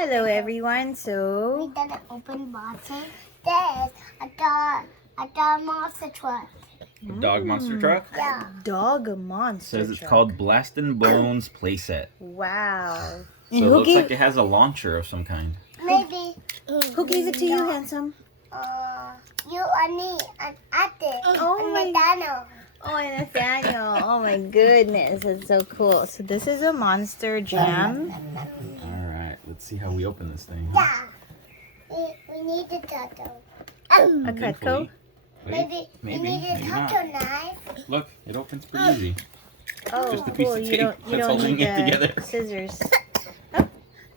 Hello everyone. We So done an open box. There's a dog monster truck. A dog monster truck? Yeah. dog monster. Says it's truck. called Blastin Bones playset. Wow. So And it who looks gave like it has a launcher of some kind. Maybe. who gave it to you, handsome? You and me and Ate Oh and my- Nathaniel. Oh, and Nathaniel. Oh my goodness, that's so cool. So this is a monster jam. Alright, let's see how we open this thing. Yeah. We need a turtle. A Cutco. Maybe we need a not. turtle knife. Look, it opens pretty easy. Oh, Just a piece cool. of You tape don't that's holding need it together. scissors. Oh,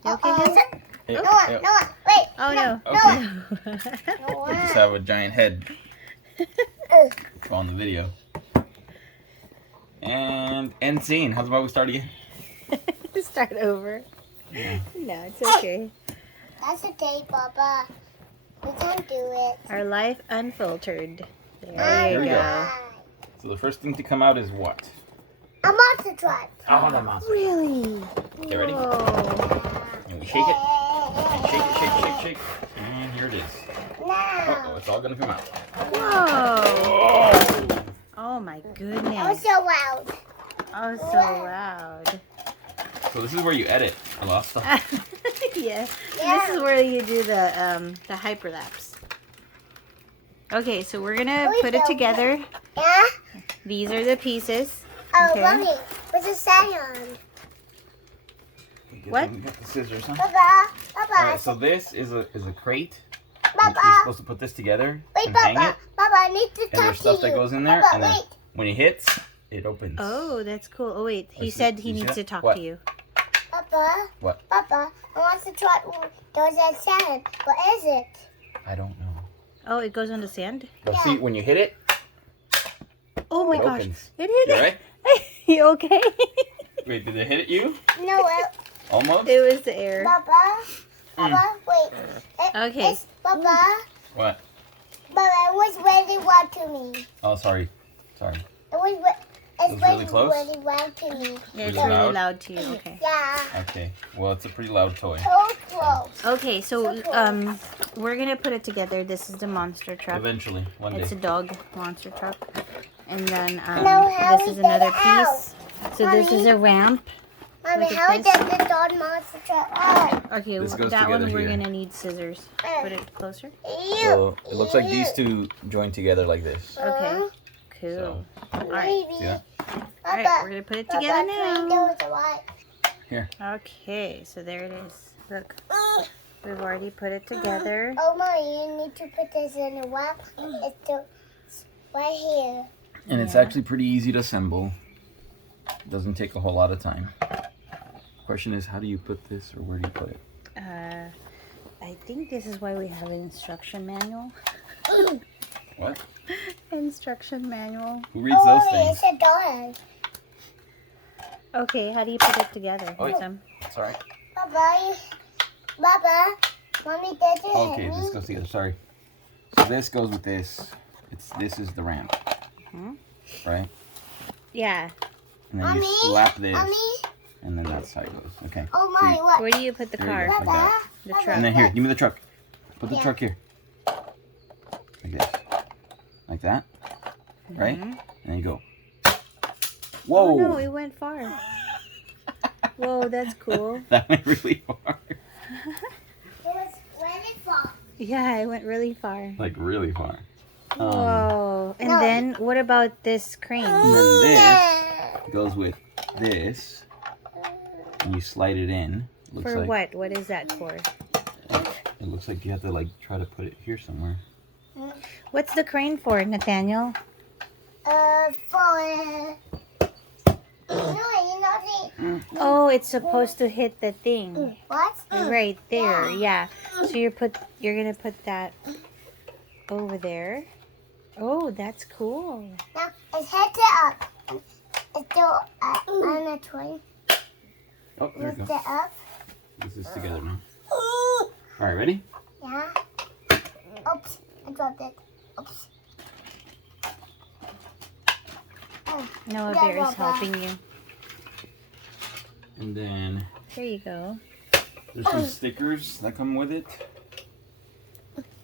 you okay, handsome? Hey, No, hey, no, wait. Oh no. Okay. No. I just have a giant head on the video. And end scene. How's about we start again? Start over. Yeah. No, it's okay. That's a tape, Papa. We can't do it. Our life unfiltered. Alright, There here you we go. go. So the first thing to come out is what? A monster truck. Oh, the monster. Really? Okay, ready? Whoa. And we shake it. And shake it, shake, shake, shake. And here it is. Oh, Now. it's all gonna come out. Whoa. Oh! Oh my That was goodness. so loud. Oh, so loud. So this is where you edit a lot of stuff. Yeah. Yeah. This is where you do the hyperlapse. Okay, so we're gonna put it together. Yeah? These are the pieces. Oh, Okay. Mommy, what's the sound? What? We got the scissors, huh? Papa, Papa, Alright, so this is a crate. And You're Papa, supposed to put this together wait, and hang Papa, it. Papa, I need to And talk there's to stuff you. that goes in there. Papa, And then wait, when it hits, it opens. Oh, that's cool. Oh wait, he Let's see- said he you see needs that? to talk What? to you. Papa. What? Papa, I want to try. There's that sound. What is it? I don't know. Oh, it goes on the sand? But Yeah. see, when you hit it, Oh my it gosh. opens. It You hit right? it. You okay? Wait, did it hit you? No, Almost? It was the air. Papa, Papa, wait. Okay. It's, Papa, What? Papa, it was really loud to me. Oh, sorry. Sorry. It was. It's was really close? really loud to me. Yeah, it's Really really loud? loud to you. Okay. Yeah. Okay. Well, it's a pretty loud toy. So close. Okay, so we're gonna put it together. This is the monster truck. Eventually, one day. It's a dog monster truck. And then Now how this we is get another it out? piece. So this is a ramp. Mommy, Look at how this. does the dog monster truck out? Okay, This goes that one together we're here. gonna need scissors. Put it closer. So it looks like these two join together like this. Okay. Cool. So, Alright. see that? Alright, we're gonna put it together now. Here. Okay, so there it is. Look, we've already put it together. Oh, Mommy, you need to put this in the wrap. It's right here. And it's actually pretty easy to assemble. Doesn't take a whole lot of time. Question is, how do you put this, or where do you put it? I think this is why we have an instruction manual. What? Instruction manual. Who reads those Mommy, things? it's a dog. Okay, how do you put it together? Oh, Handsome? It's alright. Bye-bye. Bye-bye. Mommy, that's it. Okay, this goes together. Sorry. So this goes with this. This is the ramp, Mhm. right? Yeah. And then you Mommy? slap this, Mommy? and then that's how it goes. Okay. Oh, Mommy, what? Where do you put the There you car? go. Like Bye-bye. that. The Bye-bye. truck. And then here, give me the truck. Put the Yeah. truck here. Like this. Like that. Right? Mhm. And you go. Whoa! Oh no, it went far. Whoa, that's cool. That went really far. It was really far. Yeah, it went really far. Like really far. Whoa. And No. then what about this crane? And then this goes with this. And you slide it in. Looks For like, what? What is that for? It looks like you have to like try to put it here somewhere. What's the crane for, Nathaniel? For... No, you know the... Oh, it's supposed to hit the thing. What? Right there, yeah. So you're gonna put that over there. Oh, that's cool. Now, it's head to up. It's still on a toy. Oh, there Lift you it go. up. This is together now. Alright, ready? Yeah. Oops, I dropped it. Oops. Oh, Noah Yeah, Bear is Papa. helping you. And then There you go. There's some stickers that come with it,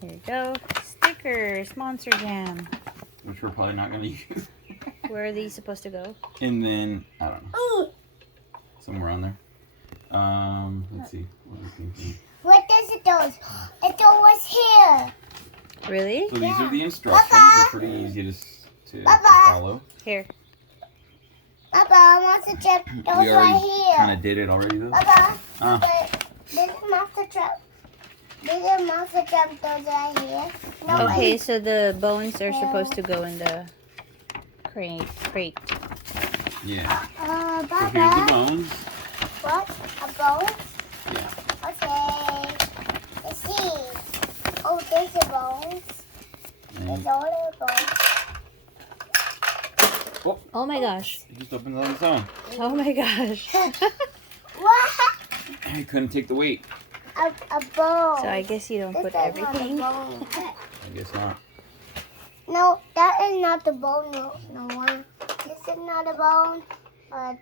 Here you go. Stickers, Monster Jam. which we're probably not going to use. Where are these supposed to go? And then, I don't know, somewhere on there. Let's see. What am I thinking? What does it do? It was here. Really? So these are the instructions. They're pretty easy to follow. Here. Papa, I want to check those We right already here. kind of did it already, though. Papa, Ah. this is monster trap. This is monster trap those right here. No, Okay, so the bones are supposed to go in the crate. Yeah. So here's the Papa, bones. what? A bone? Yeah. Okay. Let's see. Oh, there's the bones. And There's all the bones. Oh my gosh. it just opens on its own. Oh my gosh. What? I couldn't take the weight. A bone. So I guess you don't This put is not a everything. bone. I guess not. No, that is not the bone. No one. This is not a bone.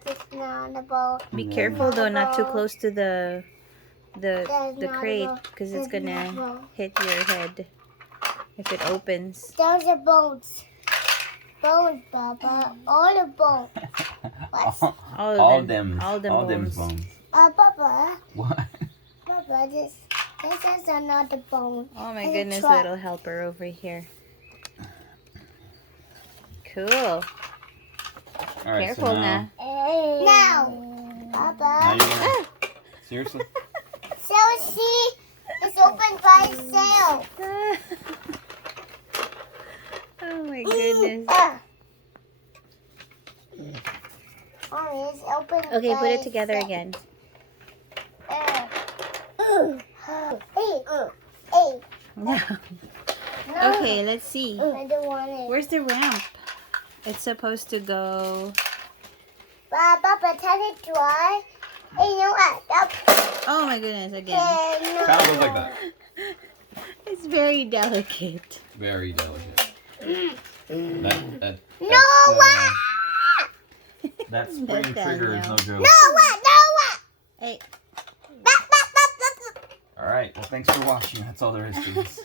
This is not a bone. Be Yeah. careful though, not too close to the That's not a crate, bone. because it's That's not a gonna bone. hit your head if it opens. Those are bones. Bones, Papa. All the bones. What? All of them bones. bones. Papa. What? Papa, this is another bone. Oh my It's a goodness, trap. little helper over here. Cool. All right, Careful so now. Now, Now Papa. you're gonna, seriously? So see, it's open by itself. Oh my goodness. Oh, it's open. Okay, put it by together itself. again. Hey. No. No. Okay, let's see. I don't want it. Where's the ramp? It's supposed to go. Papa, tell it dry. Hey, you know what? Oh my goodness, again. No. Kind of looks like that. It's very delicate. Very delicate. That No, what? that spring trigger is no joke. No, what? No, what? Hey, All right. Well, thanks for watching. That's all there is to this.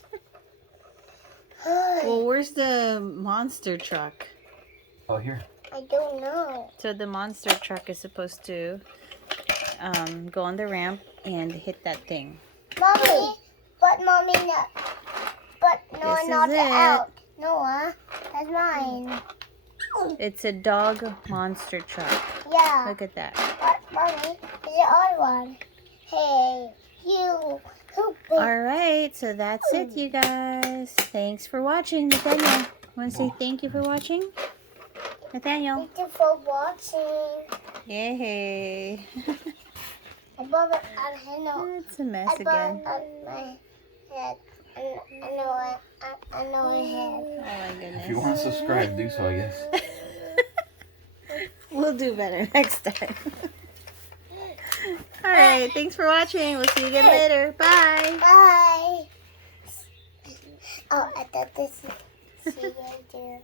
well, where's the monster truck? Oh, here. I don't know. So the monster truck is supposed to go on the ramp and hit that thing. Mommy, but mommy, no. But no, This not is the it. out. No, that's mine. It's a dog monster truck. Yeah. Look at that. But mommy, it's the other one. Hey, you. Who big? All right, so that's it, you guys. Thanks for watching, Nathaniel. Want to say thank you for watching, Nathaniel? Thank you for watching. Yay! I bought it on my It's a mess I bought again. it on my head. I know my head. Oh my If you want to subscribe, do so, I guess. goodness. We'll do better next time. All right, thanks for watching. We'll see you again later. Bye. Bye. Oh, I thought this is see you there.